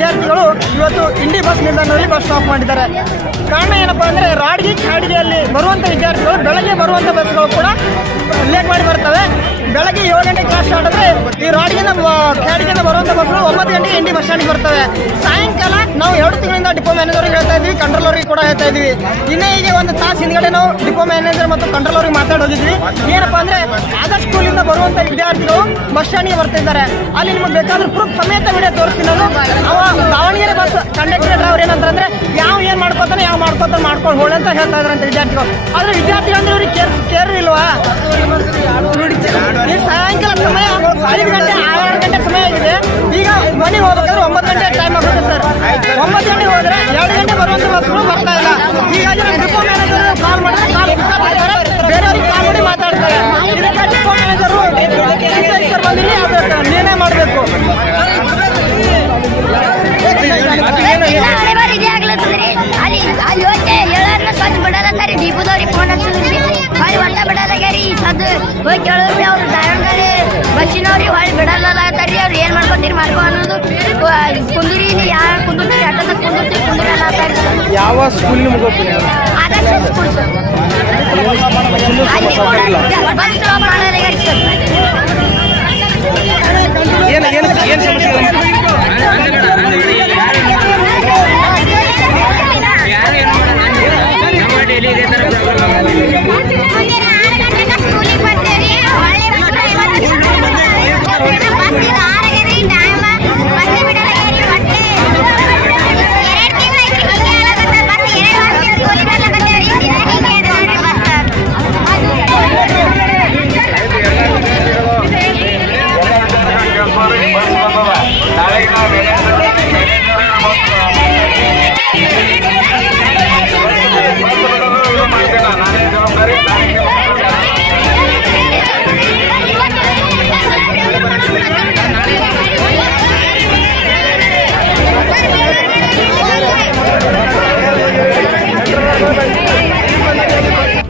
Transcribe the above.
ವಿದ್ಯಾರ್ಥಿಗಳು ಇವತ್ತು ಇಂಡಿ ಬಸ್ ನಿಲ್ದಾಣದಲ್ಲಿ ಬಸ್ ಸ್ಟಾಪ್ ಮಾಡಿದ್ದಾರೆ. ಕಾರಣ ಏನಪ್ಪಾ ಅಂದರೆ ರಾಡ್ಗಿ ಖಾಡ್ಗಿಯಲ್ಲಿ ಬರುವಂಥ ವಿದ್ಯಾರ್ಥಿಗಳು ಬೆಳಗ್ಗೆ ಬರುವಂಥ ಬಸ್ಗಳು ಕೂಡ ಲೇಟ್ ಮಾಡಿ ಬರ್ತವೆ. ಬೆಳಗ್ಗೆ 7 ಗಂಟೆ ಕ್ಲಾಸ್ ಸ್ಟಾರ್ಟ್ ಆದರೆ ಈ ರಾಡ್ಗಿಂದ ಖಾಡ್ಗಿಂದ ಬರುವಂಥ ಬಸ್ಗಳು 9 ಗಂಟೆಗೆ ಇಂಡಿ ಬಸ್ ಸ್ಟ್ಯಾಂಡ್ಗೆ ಬರ್ತವೆ. ಸಾಯಂಕಾಲ ನಾವು 2 ತಿಂಗಳಿಂದ ಡಿಪೋ ಮ್ಯಾನೇಜರ್ಗೆ ಹೇಳ್ತಾ ಇದ್ವಿ, ಕಂಟ್ರೋಲ್ ಅವ್ರಿಗೆ ಕೂಡ ಹೇಳ್ತಾ ಇದ್ವಿ. ಇನ್ನೇ ಈಗ ಒಂದು ತಾಸು ಹಿಂದ್ಗಡೆ ನಾವು ಡಿಪೋ ಮ್ಯಾನೇಜರ್ ಮತ್ತು ಕಂಟ್ರೋಲ್ ಅವ್ರಿಗೆ ಮಾತಾಡೋದಿದ್ವಿ. ಏನಪ್ಪ ಅಂದರೆ ಆದರ್ಶ್ ಸ್ಕೂಲಿಂದ ಬರುವಂಥ ವಿದ್ಯಾರ್ಥಿಗಳು ಬಸ್ ಸ್ಟ್ಯಾಂಡ್ಗೆ ಬರ್ತಿದ್ದಾರೆ. ಅಲ್ಲಿ ನಿಮಗೆ ಬೇಕಾದ್ರೆ ಪ್ರೂಫ್ ಸಮೇತ ವಿಡಿಯೋ ತೋರಿಸ್ತೀನಿ ನಾನು. ದಾವಣಗೆರೆ ಬಸ್ ಕಂಡಕ್ಟರ್ ಡ್ರೈವರ್ ಏನಂತಂದ್ರೆ ಏನು ಮಾಡ್ಕೊತಾನೆ ಮಾಡ್ಕೊಂಡು ಹೋಳಿ ಅಂತ ಹೇಳ್ತಾ ಇದ್ದಾರೆ ಅಂತ ವಿದ್ಯಾರ್ಥಿಗಳು. ಆದರೆ ವಿದ್ಯಾರ್ಥಿಗಳು ಅಂದ್ರೆ ಇವ್ರಿಗೆ ಕೇರ್ ಇಲ್ವಾ? ಈ ಸಾಯಂಕಾಲ ಸಮಯ 5 ಗಂಟೆ 6 ಗಂಟೆ ಸಮಯ ಆಗಿದೆ. ಈಗ ಮನೆಗೆ ಹೋಗ್ಬೇಕಾದ್ರೆ 9 ಗಂಟೆ ಟೈಮ್ ಆಗುತ್ತೆ ಸರ್. 9 ಗಂಟೆಗೆ ಹೋದ್ರೆ 2 ಗಂಟೆ ಬರುವಂಥ ಬಸ್ಗಳು ಬರ್ತಾ ಇಲ್ಲ. ಹೀಗಾಗಿ ನಾವು ಡಿಪೋ ಮ್ಯಾನೇಜರ್ ಕಾಲ್ ಮಾಡಿದ್ರೆ ಕಾಲ್ ಮಾಡ್ತಾರೆ, ಬೇರೆಯವ್ರಿಗೆ ಕಾಲ್ ಮಾಡಿ ಮಾತಾಡ್ತಾರೆ. ಇದಕ್ಕೆ ಡಿಪೋ ಮ್ಯಾನೇಜರು ಬಂದಿಲ್ಲಿ ನಿರ್ಣಯ ಮಾಡಬೇಕು. ಸ್ವಚ್ಛ ಬಿಡಲತ್ತಾರಿ ಡಿಪೋದವ್ರಿಗೆ ಫೋನ್ ಹಚ್ಚಿದ್ರಿ ಹೊಳ್ಳಿ ಒಟ್ಟ ಬಿಡಲಾಗ್ಯಾರಿ. ಸದ್ ಹೋಗಿ ಕೇಳಿದ್ರಿ ಅವ್ರು ದಾವಣಗೆರೆ ಬಸ್ಸಿನವ್ರಿಗೆ ಹೊಳ್ಳಿ ಬಿಡಲಾಗತ್ತಾರಿ. ಅವ್ರು ಏನು ಮಾಡ್ಕೊತೀರಿ ಮಾಡ್ಕೊ ಅನ್ನೋದು ಕುಂದ್ರಿ ಯಾರು ಕುಂದಿರ್ತೀರಿ ಅಡ್ಡದ ಕುಂದಿರ್ತೀರಿ ಕುಂದಿರಲ್ಲಾತಾರಿ. ಯಾವ ಸ್ಕೂಲ್ ನಿಮ್ಗೆ ಗೊತ್ತಿಲ್ಲ? ಆದರ್ಶ ಸ್ಕೂಲ್ ಸರ್. ಅಲ್ಲಿ ಕೂಡ ಬಸ್ ಸ್ಟಾಪ್ ಮಾಡಲಾಗ್ಯಾರಿ ಸರ್. ಏನು ಸಮಸ್ಯೆ?